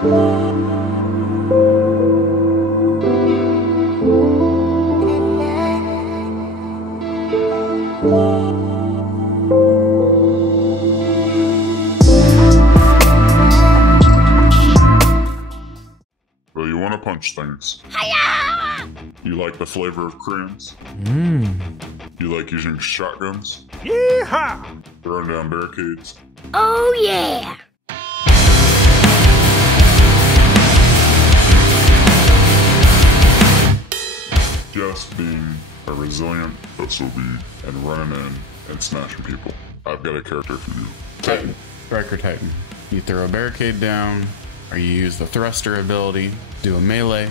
Well, you want to punch things. Hiya! You like the flavor of crayons? You like using shotguns? Yeehaw! Throwing down barricades? Oh yeah! Just being a resilient SOB and running in and smashing people. I've got a character for you. Titan. Striker Titan. You throw a barricade down, or you use the thruster ability, do a melee,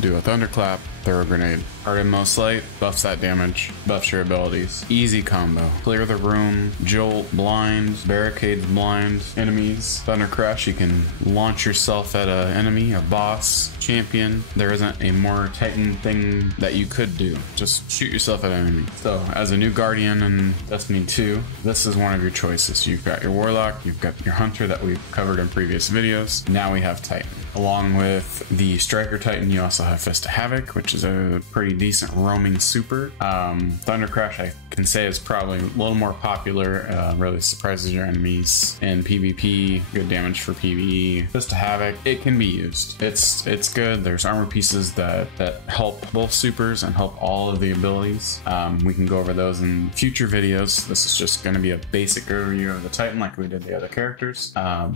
do a thunderclap, throw a grenade. Hard and most light, buffs that damage, buffs your abilities. Easy combo. Clear the room, jolt, blind, barricades blind, enemies. Thunder crash, you can launch yourself at an enemy, a boss, champion. There isn't a more Titan thing that you could do. Just shoot yourself at an enemy. So, as a new Guardian in Destiny 2, this is one of your choices. You've got your Warlock, you've got your Hunter that we've covered in previous videos. Now we have Titan. Along with the Striker Titan, you also have Fist of Havoc, which is a pretty decent roaming super. Thunder Crash, I can say, is probably a little more popular. Really surprises your enemies. In PvP, good damage for PvE. Fist of Havoc, it can be used. It's good. There's armor pieces that help both supers and help all of the abilities. We can go over those in future videos. This is just going to be a basic overview of the Titan like we did the other characters.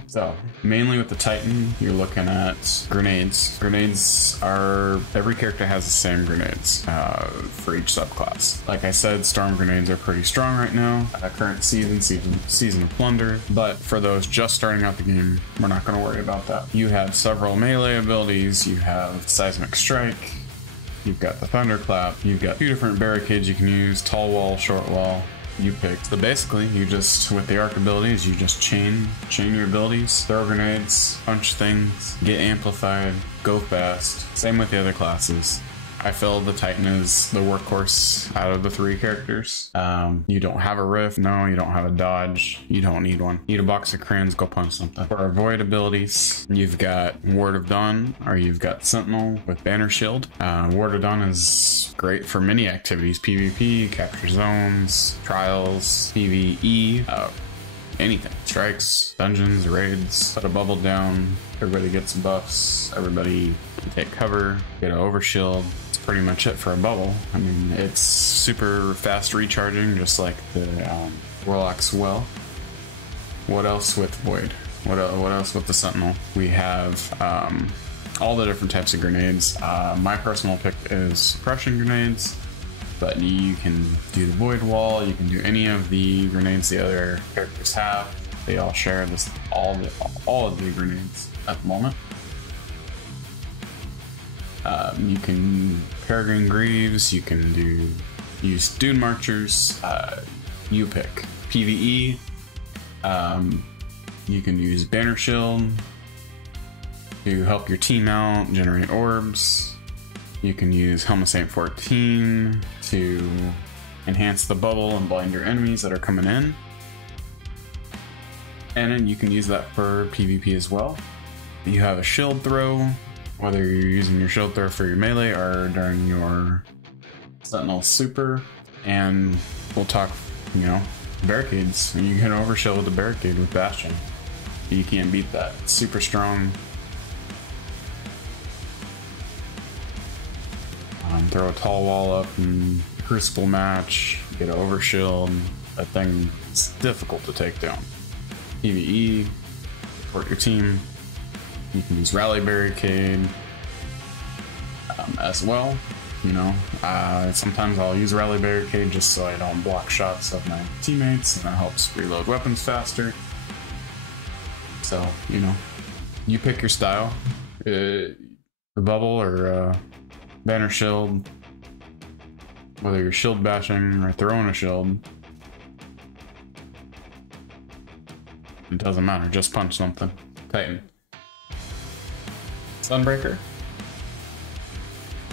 So mainly with the Titan, you're looking at grenades. Grenades are, every character has the same grenades for each subclass. Like I said, storm grenades are pretty strong right now. Current season of plunder, but for those just starting out the game, we're not going to worry about that. You have several melee abilities. You have seismic strike. You've got the thunderclap. You've got 2 different barricades you can use: tall wall, short wall. You pick. So basically, you just, with the arc abilities, you just chain your abilities, throw grenades, punch things, get amplified, go fast. Same with the other classes. I feel the Titan is the workhorse out of the 3 characters. You don't have a rift, no, you don't have a dodge, you don't need one. Eat a box of crayons, go punch something. For our void abilities, you've got Ward of Dawn, or you've got Sentinel with Banner Shield. Ward of Dawn is great for many activities: PvP, capture zones, trials, PvE, anything. Strikes, dungeons, raids. Put a bubble down, everybody gets buffs, everybody can take cover, get an overshield. That's pretty much it for a bubble. I mean, it's super fast recharging, just like the Warlock's well. What else with Void? What else with the Sentinel? We have all the different types of grenades. My personal pick is suppression grenades, but you can do the void wall, you can do any of the grenades the other characters have. They all share this, all of the grenades at the moment. You can Peregrine Greaves, you can use Dune Marchers, you pick. PvE, you can use Banner Shield to help your team out, generate orbs. You can use Helma Saint 14 to enhance the bubble and blind your enemies that are coming in. And then you can use that for PvP as well. You have a shield throw, whether you're using your shield throw for your melee or during your Sentinel super. And we'll talk, barricades. You can overshield with the barricade with Bastion. You can't beat that. It's super strong. Throw a tall wall up and Crucible match, get an overshield. That thing is difficult to take down. PvE, support your team. You can use Rally Barricade as well. Sometimes I'll use Rally Barricade just so I don't block shots of my teammates, and that helps reload weapons faster. So, you pick your style. The bubble or Banner Shield, whether you're shield bashing or throwing a shield, it doesn't matter, just punch something. Titan. Sunbreaker.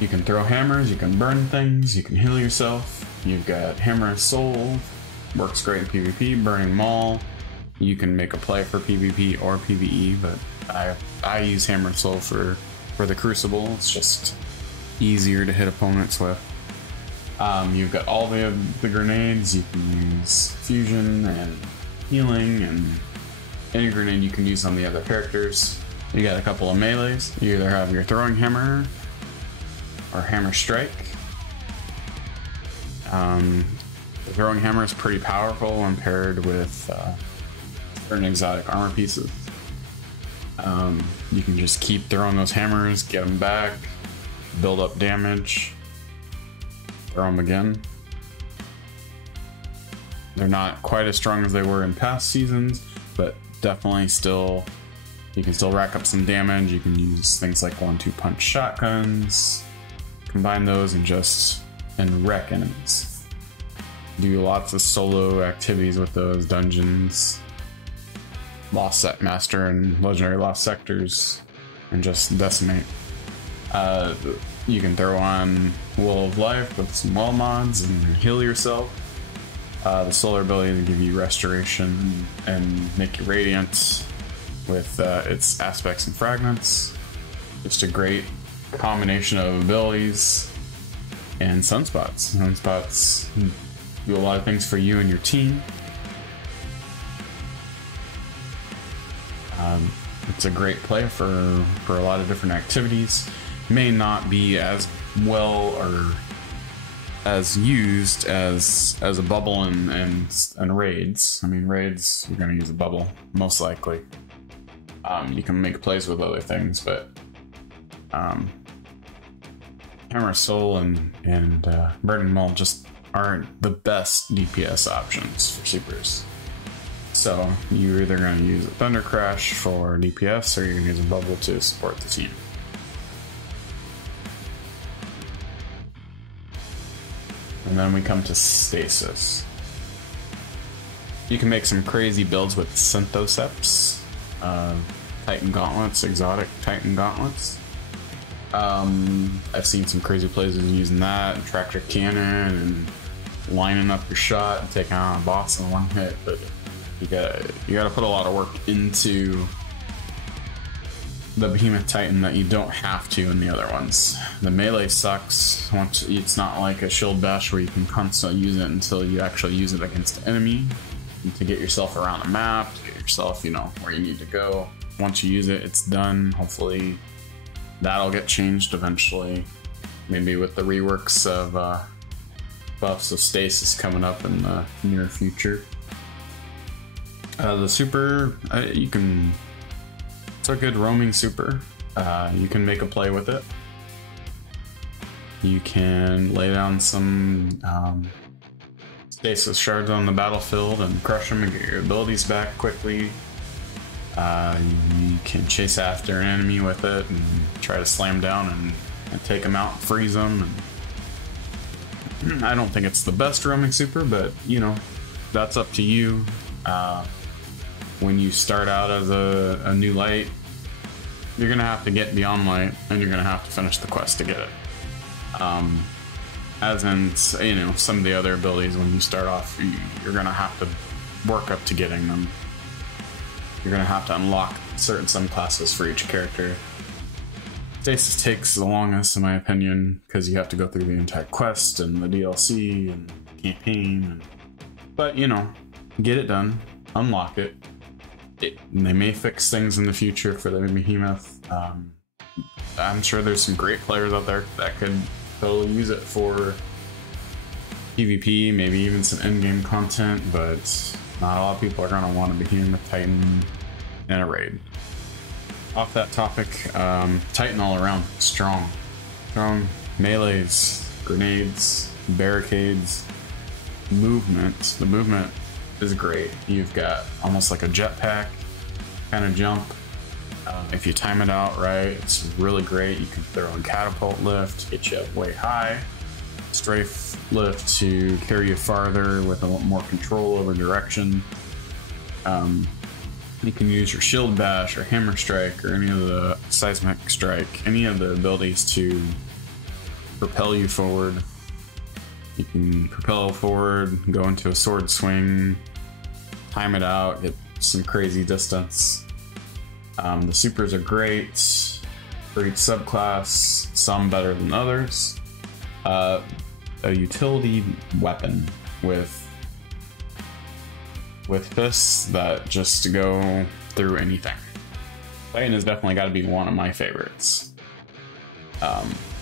You can throw hammers, you can burn things, you can heal yourself. You've got Hammer of Soul, works great in PvP, Burning Maul, You can make a play for PvP or PvE, but I use Hammer Soul for the Crucible. It's just easier to hit opponents with. You've got all the grenades. You can use fusion and healing, and any grenade you can use on the other characters. You got a couple of melees. You either have your throwing hammer or hammer strike. The throwing hammer is pretty powerful when paired with certain exotic armor pieces. You can just keep throwing those hammers, get them back, build up damage, throw them again. They're not quite as strong as they were in past seasons, but definitely still, you can still rack up some damage. You can use things like 1-2 punch shotguns, combine those and wreck enemies. Do lots of solo activities with those dungeons, Lost Set Master and Legendary Lost Sectors, and just decimate. You can throw on Will of Life with some wall mods and heal yourself. The solar ability to give you restoration and make you radiant with its aspects and fragments. Just a great combination of abilities. And sunspots. Sunspots do a lot of things for you and your team. It's a great play for a lot of different activities. May not be as well or as used as a bubble and raids. I mean, raids, you're going to use a bubble, most likely. You can make plays with other things, but Hammer Soul and Burning Maul just aren't the best DPS options for supers. So you're either going to use a Thunder Crash for DPS, or you're going to use a bubble to support the team. And then we come to Stasis. You can make some crazy builds with Synthoceps, Titan Gauntlets, exotic Titan Gauntlets. I've seen some crazy plays using that, and Tractor Cannon, and lining up your shot and taking on a boss in one hit, but you gotta put a lot of work into the Behemoth Titan that you don't have to in the other ones. The melee sucks. It's not like a shield bash where you can constantly use it until you actually use it against the enemy, and to get yourself around the map, to get yourself, where you need to go. Once you use it, it's done. Hopefully that'll get changed eventually, maybe with the reworks of buffs of Stasis coming up in the near future. The super, it's a good roaming super. You can make a play with it. You can lay down some Stasis shards on the battlefield and crush them and get your abilities back quickly. You can chase after an enemy with it and try to slam down and take them out and freeze them. And I don't think it's the best roaming super, but that's up to you. When you start out as a new light, you're gonna have to get beyond light, and you're gonna have to finish the quest to get it. As in, some of the other abilities, when you start off, you're gonna have to work up to getting them. You're gonna have to unlock certain subclasses for each character. Stasis takes the longest, in my opinion, because you have to go through the entire quest and the DLC and campaign. But get it done, unlock it. They may fix things in the future for the Behemoth. I'm sure there's some great players out there that could totally use it for PvP, maybe even some in-game content, but not a lot of people are going to want a Behemoth Titan in a raid. Off that topic, Titan all around, strong. Melees, grenades, barricades, movement. The movement is great. You've got almost like a jetpack kind of jump. If you time it out right, it's really great. You can throw in catapult lift, get you up way high. Strafe lift to carry you farther with a lot more control over direction. You can use your shield bash or hammer strike or any of the seismic strike, any of the abilities to propel you forward. You can propel forward, go into a sword swing, time it out, get some crazy distance. The supers are great for each subclass, some better than others. A utility weapon with fists that just go through anything. Titan has definitely got to be one of my favorites.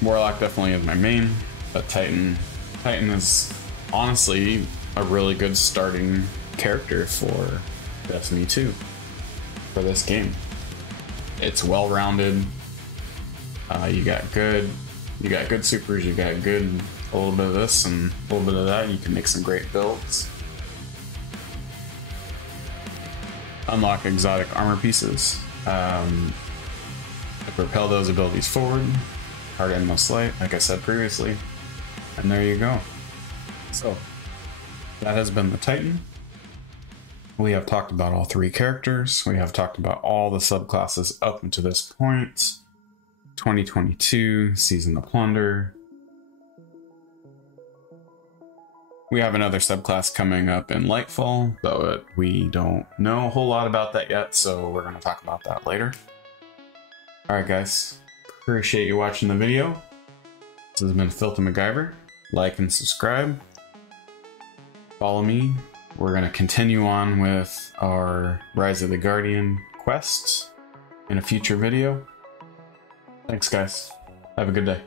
Warlock definitely is my main, but Titan is honestly a really good starting character for Destiny 2 for this game. It's well-rounded. You got good supers. You got good a little bit of this and a little bit of that. You can make some great builds. Unlock exotic armor pieces. Propel those abilities forward. Hard and most light, like I said previously. And there you go. So, that has been the Titan. We have talked about all 3 characters. We have talked about all the subclasses up until this point. 2022, Season of Plunder. We have another subclass coming up in Lightfall, but we don't know a whole lot about that yet, so we're going to talk about that later. Alright guys, appreciate you watching the video. This has been FilthyMacGyver. Like and subscribe. Follow me. We're going to continue on with our Rise of the Guardian quest in a future video. Thanks guys. Have a good day.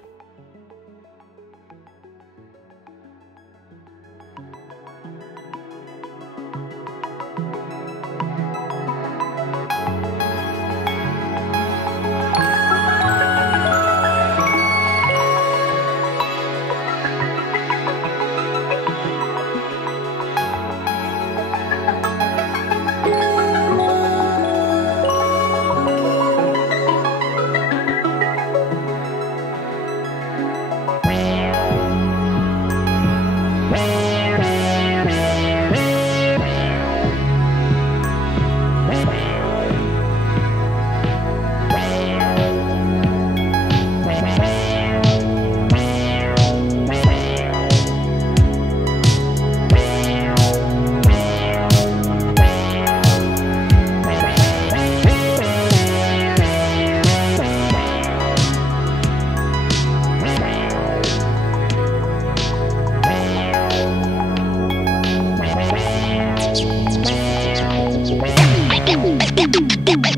Bye.